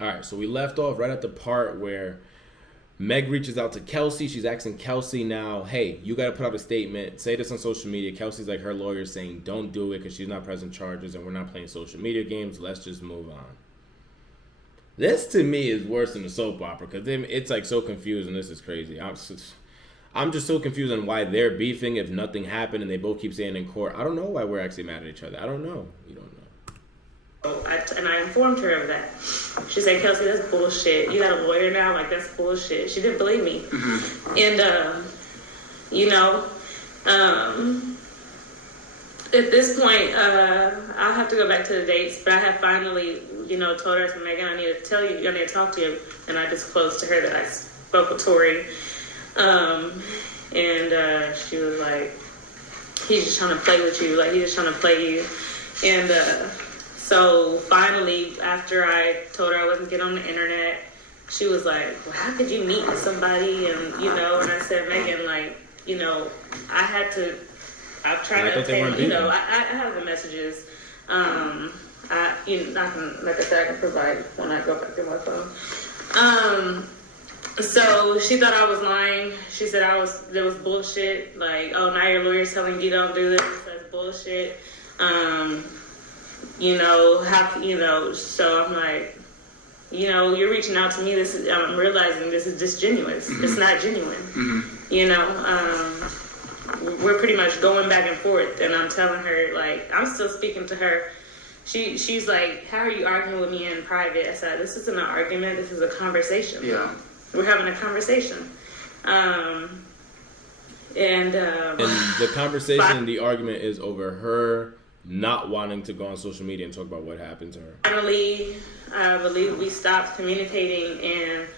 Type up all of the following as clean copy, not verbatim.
All right, so we left off right at the part where Meg reaches out to Kelsey. She's asking Kelsey now, hey, you got to put out a statement. Say this on social media. Kelsey's like her lawyer saying, don't do it because she's not pressing charges and we're not playing social media games. Let's just move on. This, to me, is worse than a soap opera because it's like so confusing. This is crazy. I'm just so confused on why they're beefing if nothing happened and they both keep saying in court. I don't know why we're actually mad at each other. I don't know. You don't know. And I informed her of that. She said, Kelsey, that's bullshit. You got a lawyer now? Like, that's bullshit. She didn't believe me. Mm-hmm. And, at this point, I'll have to go back to the dates, but I have finally, told her, I said, Megan, I need to tell you, I need to talk to you. And I disclosed to her that I spoke with Tori. And she was like, he's just trying to play with you. Like, he's just trying to play you. And, so finally, after I told her I wasn't getting on the internet, she was like, well, how could you meet with somebody? And, and I said, Megan, like, I'm trying to pay, I have the messages. I can provide when I go back to my phone. So she thought I was lying. She said there was bullshit. Like, oh, now your lawyer's telling you don't do this. That's bullshit. So I'm like, you're reaching out to me. I'm realizing this is disingenuous. Mm-hmm. It's not genuine. Mm-hmm. We're pretty much going back and forth, and I'm telling her, like, I'm still speaking to her. She's like, how are you arguing with me in private? I said, this isn't an argument. This is a conversation. Yeah. We're having a conversation. And the conversation, the argument is over her not wanting to go on social media and talk about what happened to her. Finally, I believe we stopped communicating, and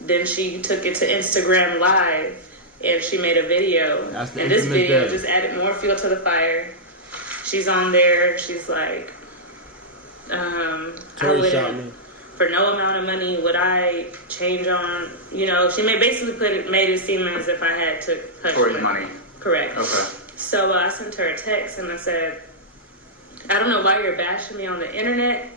then she took it to Instagram Live, and she made a video. And this video just added more fuel to the fire. She's on there. She's like, Tori shot me. For no amount of money would I change on, she made it seem as if I had to hush Tori's money. Correct. Okay. So I sent her a text and I said, I don't know why you're bashing me on the internet.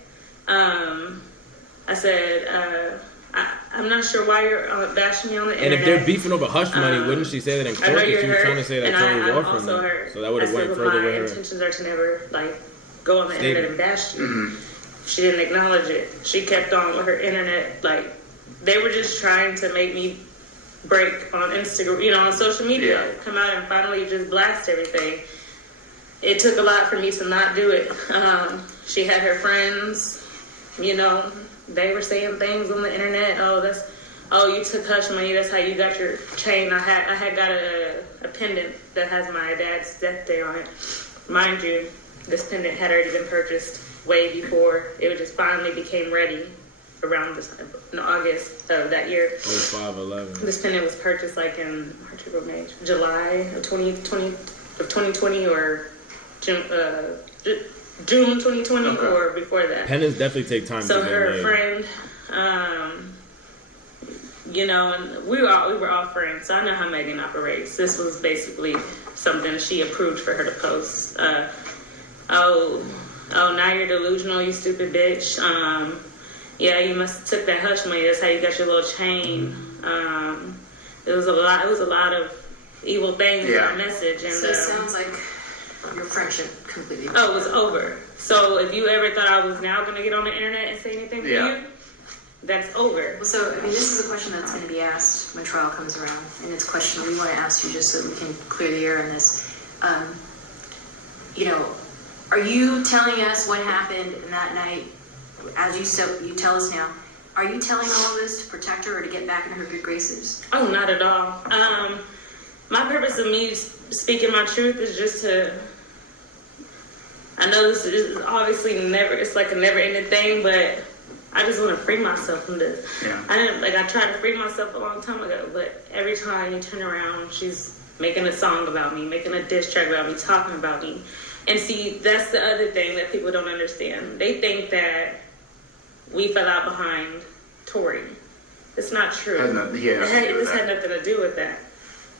I said, I'm not sure why you're bashing me on the internet. And if they're beefing over hush money, wouldn't she say that in court? If she was trying to say that Tori was offering me. So that would have went further with her. My intentions are to never, go on the internet and bash you. Mm-hmm. She didn't acknowledge it. She kept on with her internet. They were just trying to make me break on Instagram, on social media. Yeah. Come out and finally just blast everything. It took a lot for me to not do it. She had her friends, they were saying things on the internet. Oh, you took hush money. That's how you got your chain. I had got a pendant that has my dad's death day on it. Mind you, this pendant had already been purchased way before. It just finally became ready around in August of that year. 05-11. This pendant was purchased in March, April, May, July of 2020 or June 2020 okay. Or before that. Pendants definitely take time. So her friend, and we were all friends. So I know how Megan operates. This was basically something she approved for her to post. Oh, now you're delusional, you stupid bitch. Yeah, you must have took that hush money. That's how you got your little chain. It was a lot of evil things in that message. And so it sounds like your friendship completely. Oh, it was over. So if you ever thought I was now going to get on the internet and say anything to you, that's over. Well, so this is a question that's going to be asked when trial comes around, and it's a question we want to ask you just so that we can clear the air on this. Are you telling us what happened in that night, as you tell us now? Are you telling all of this to protect her or to get back in her good graces? Oh, not at all. My purpose of me speaking my truth is just to. I know this is obviously it's like a never-ending thing, but I just want to free myself from this. Yeah. I tried to free myself a long time ago, but every time you turn around, she's making a song about me, making a diss track about me, talking about me. And see, that's the other thing that people don't understand. They think that we fell out behind Tori. It's not true. This had nothing to do with that.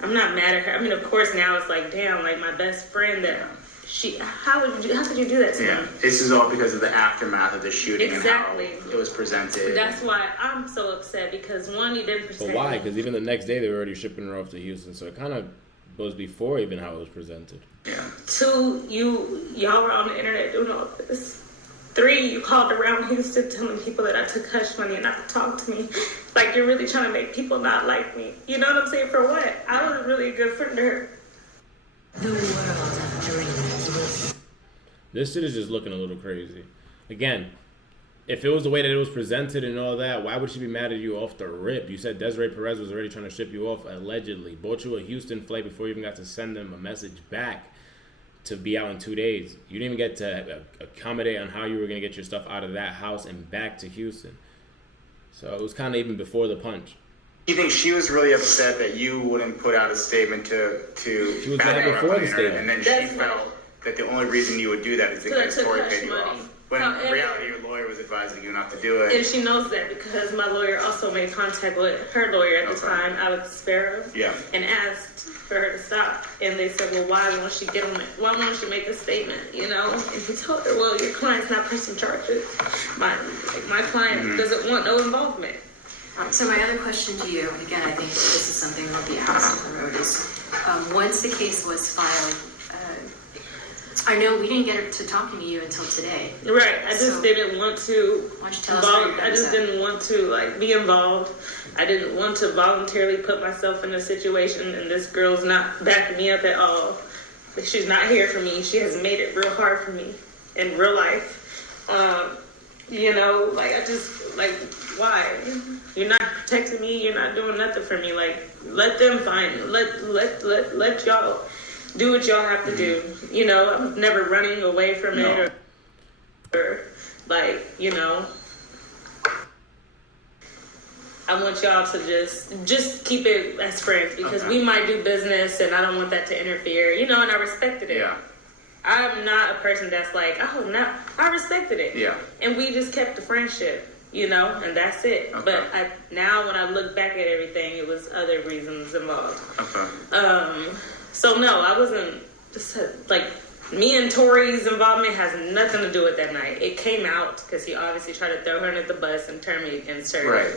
I'm not mad at her. I mean, of course, now it's like, damn, my best friend that how could you do that to me? Yeah, this is all because of the aftermath of the shooting Exactly. and how it was presented. That's why I'm so upset, because one, you didn't protect But why? me. Because even the next day they were already shipping her off to Houston, so it kind of goes before even how it was presented. Yeah. Two, y'all were on the internet doing all this. Three, you called around Houston telling people that I took hush money and not to talk to me. Like, you're really trying to make people not like me. You know what I'm saying? For what? I was really a good friend to her. The world of dreams. This shit is just looking a little crazy. Again, if it was the way that it was presented and all that, why would she be mad at you off the rip? You said Desiree Perez was already trying to ship you off, allegedly. Bought you a Houston flight before you even got to send them a message back to be out in 2 days. You didn't even get to accommodate on how you were going to get your stuff out of that house and back to Houston. So it was kind of even before the punch. You think she was really upset that you wouldn't put out a statement to She was back mad her up before on the internet, statement. and then That's she right. felt that the only reason you would do that is So I because took Tori hush paid you money. off. When in However- reality, your lawyer was advising you not to do it. And she knows that, because my lawyer also made contact with her lawyer at the Okay. time, Alex Sparrow, Yeah. and asked for her to stop. And they said, well, why won't she get on it? Why won't she make a statement, you know? And he told her, well, your client's not pressing charges. My client doesn't want no involvement. So my other question to you, and again, I think this is something that will be asked on the road, is once the case was filed, I know we didn't get to talking to you until today. Right, I just So- didn't want to. Why don't you tell us how you're I just upset? didn't want to be involved. I didn't want to voluntarily put myself in a situation, and this girl's not backing me up at all. Like, she's not here for me. She has made it real hard for me in real life. You know, I just why? You're not protecting me. You're not doing nothing for me. Let them find. Let y'all do what y'all have to do. You know, I'm never running away from it or you know. I want y'all to just keep it as friends, because Okay. we might do business and I don't want that to interfere, you know, and I respected it. Yeah. I'm not a person that's like, oh, no, I respected it. Yeah. And we just kept the friendship, you know, and that's it. Okay. But now when I look back at everything, it was other reasons involved. Okay. So no, I wasn't me and Tori's involvement has nothing to do with that night. It came out because he obviously tried to throw her under the bus and turn me against her. Right.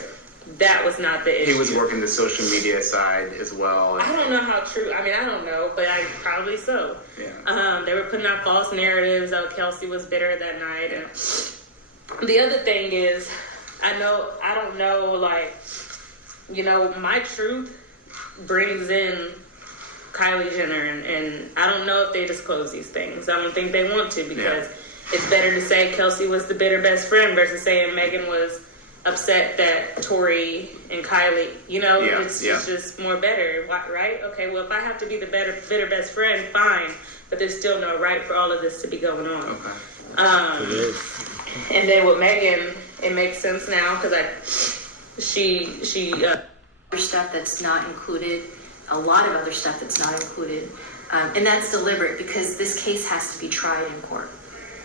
That was not the issue. He was working the social media side as well. I don't know how true. I mean, I don't know, but probably so. Yeah. They were putting out false narratives. Kelsey was bitter that night, and the other thing is, I don't know, you know, my truth brings in Kylie Jenner, and I don't know if they disclose these things. I don't think they want to, because it's better to say Kelsey was the bitter best friend versus saying Megan was upset that Tori and Kylie, you know, it's just more better, right? Okay, well, if I have to be the bitter best friend, fine, but there's still no right for all of this to be going on. Okay. And then with Megan, it makes sense now, because Other stuff that's not included, a lot of other stuff that's not included, and that's deliberate because this case has to be tried in court,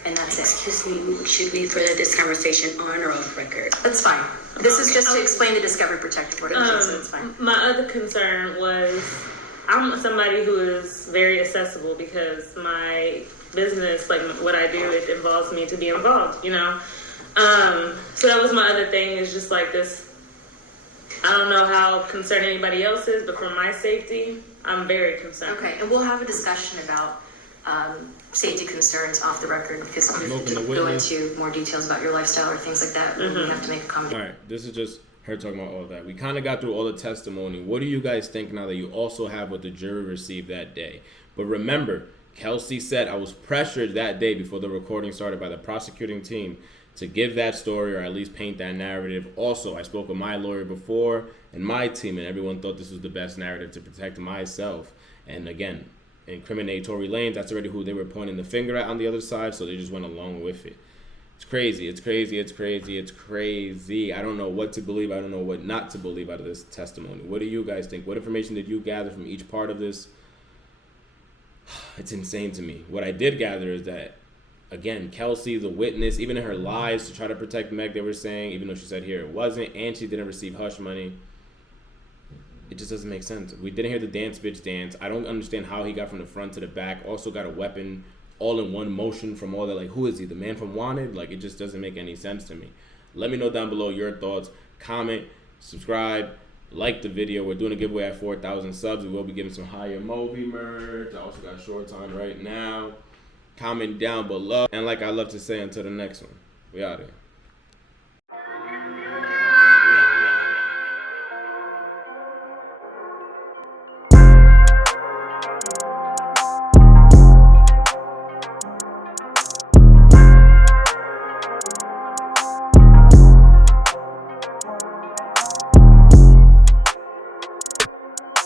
and that's it. Excuse me, should we further this conversation on or off record? That's fine. This is just to explain the Discovery Protective Order, so it's fine. my other concern was, I'm somebody who is very accessible because my business, what I do, it involves me to be involved, you know? So that was my other thing, is just this, I don't know how concerned anybody else is, but for my safety, I'm very concerned. Okay, and we'll have a discussion about safety concerns off the record, because we have to go into more details about your lifestyle or things like that. We have to make a comment. All right, this is just her talking about all that. We kind of got through all the testimony. What do you guys think now that you also have what the jury received that day? But remember, Kelsey said, I was pressured that day before the recording started by the prosecuting team to give that story, or at least paint that narrative. Also, I spoke with my lawyer before and my team, and everyone thought this was the best narrative to protect myself. And again, incriminate Tory Lanez, that's already who they were pointing the finger at on the other side, so they just went along with it. It's crazy. It's crazy. It's crazy. It's crazy. I don't know what to believe. I don't know what not to believe out of this testimony. What do you guys think? What information did you gather from each part of this? It's insane to me. What I did gather is that, again, Kelsey, the witness, even in her lies to try to protect Meg, they were saying, even though she said here it wasn't, and she didn't receive hush money, it just doesn't make sense. We didn't hear the dance bitch dance. I don't understand how he got from the front to the back. Also got a weapon all in one motion from all that. Like, who is he? The man from Wanted? Like, it just doesn't make any sense to me. Let me know down below your thoughts. Comment, subscribe, like the video. We're doing a giveaway at 4,000 subs. We will be giving some higher movie merch. I also got shorts on right now. Comment down below. And like I love to say, until the next one, we out here.